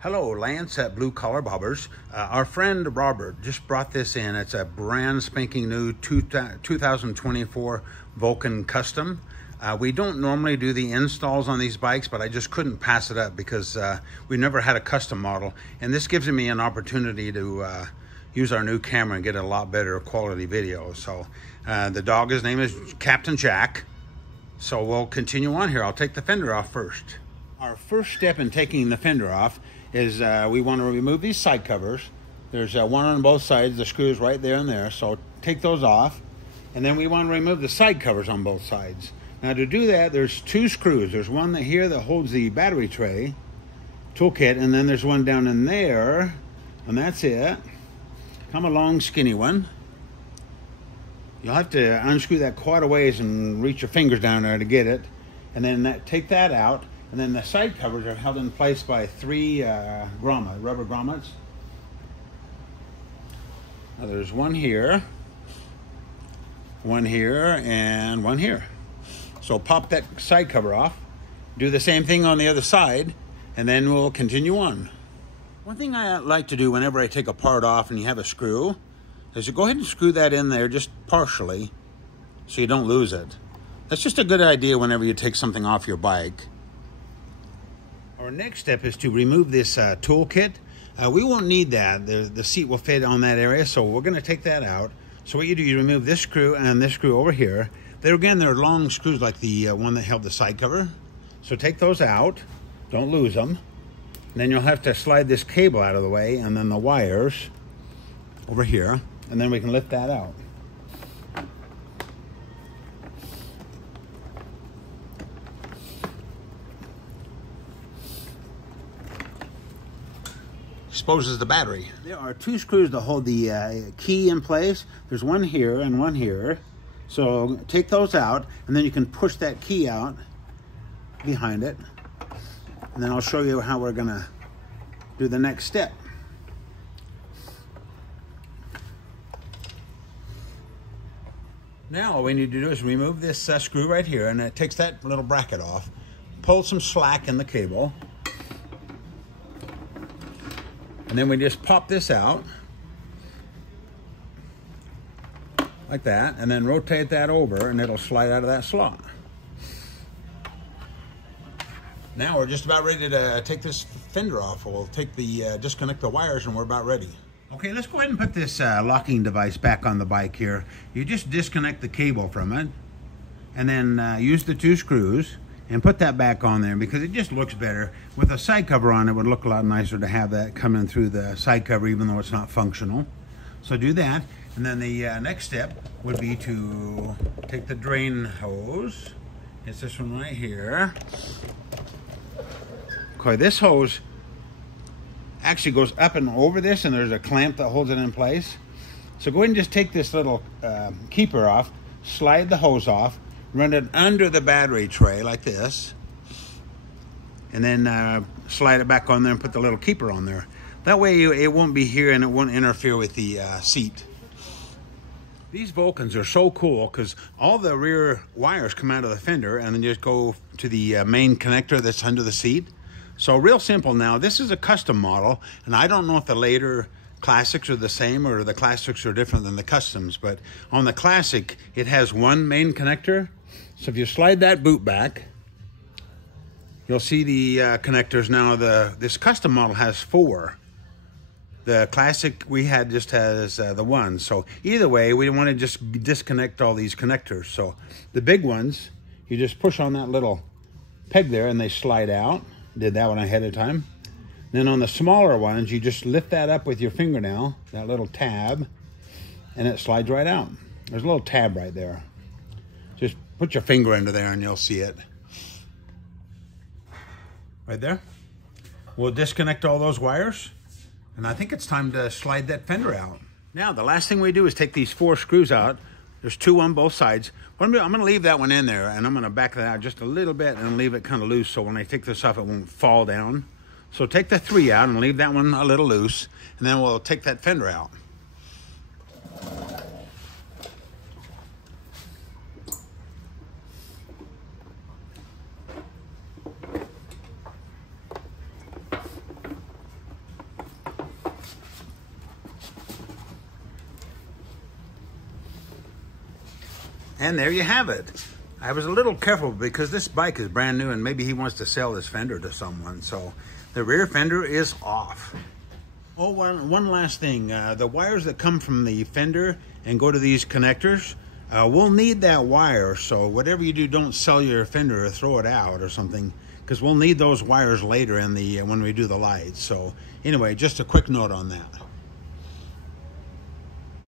Hello, Lance at Blue Collar Bobbers. Our friend Robert just brought this in. It's a brand spanking new 2024 Vulcan Custom. We don't normally do the installs on these bikes, but I just couldn't pass it up because we've never had a custom model. And this gives me an opportunity to use our new camera and get a lot better quality video. So his name is Captain Jack. So we'll continue on here. I'll take the fender off first. Our first step in taking the fender off is we want to remove these side covers. There's one on both sides, the screws right there and there. So take those off. And then we want to remove the side covers on both sides. Now to do that, there's two screws. There's one here that holds the battery tray toolkit, and then there's one down in there, and that's it. Come a long skinny one. You'll have to unscrew that quite a ways and reach your fingers down there to get it. And then take that out. And then the side covers are held in place by three rubber grommets. Now there's one here, and one here. So pop that side cover off, do the same thing on the other side, and then we'll continue on. One thing I like to do whenever I take a part off and you have a screw is you go ahead and screw that in there just partially so you don't lose it. That's just a good idea whenever you take something off your bike. Our next step is to remove this toolkit. We won't need that. The seat will fit on that area, so we're going to take that out. So what you do, you remove this screw and this screw over here. They're long screws like the one that held the side cover. So take those out. Don't lose them. And then you'll have to slide this cable out of the way, and then the wires over here, and then we can lift that out. Exposes the battery. There are two screws to hold the key in place. There's one here and one here. So take those out, and then you can push that key out behind it. And then I'll show you how we're gonna do the next step. Now all we need to do is remove this screw right here, and it takes that little bracket off. Pull some slack in the cable. And then we just pop this out like that, and then rotate that over, and it'll slide out of that slot. Now we're just about ready to take this fender off. We'll take the disconnect the wires, and we're about ready. Okay, let's go ahead and put this locking device back on the bike here. You just disconnect the cable from it, and then use the two screws and put that back on there because it just looks better. With a side cover on, it would look a lot nicer to have that coming through the side cover even though it's not functional. So do that, and then the next step would be to take the drain hose. It's this one right here. Okay, this hose actually goes up and over this, and there's a clamp that holds it in place. So go ahead and just take this little keeper off, slide the hose off, run it under the battery tray like this, and then slide it back on there and put the little keeper on there. That way it won't be here and it won't interfere with the seat. These Vulcans are so cool because all the rear wires come out of the fender and then just go to the main connector that's under the seat. So real simple. Now this is a custom model, and I don't know if the later Classics are the same or the Classics are different than the Customs, but on the Classic it has one main connector. So if you slide that boot back, you'll see the connectors. Now this custom model has four. The Classic we had just has the one. So either way, we want to just disconnect all these connectors. So the big ones, you just push on that little peg there and they slide out. Did that one ahead of time. Then on the smaller ones, you just lift that up with your fingernail, that little tab, and it slides right out. There's a little tab right there. Just put your finger into there and you'll see it. Right there. We'll disconnect all those wires, and I think it's time to slide that fender out. Now, the last thing we do is take these four screws out. There's two on both sides. I'm going to leave that one in there, and I'm going to back that out just a little bit and leave it kind of loose so when I take this off, it won't fall down. So take the three out and leave that one a little loose, and then we'll take that fender out. And there you have it. I was a little careful because this bike is brand new and maybe he wants to sell this fender to someone. So the rear fender is off. Oh, one last thing. The wires that come from the fender and go to these connectors, we'll need that wire. So whatever you do, don't sell your fender or throw it out or something, because we'll need those wires later in the when we do the lights. So anyway, just a quick note on that.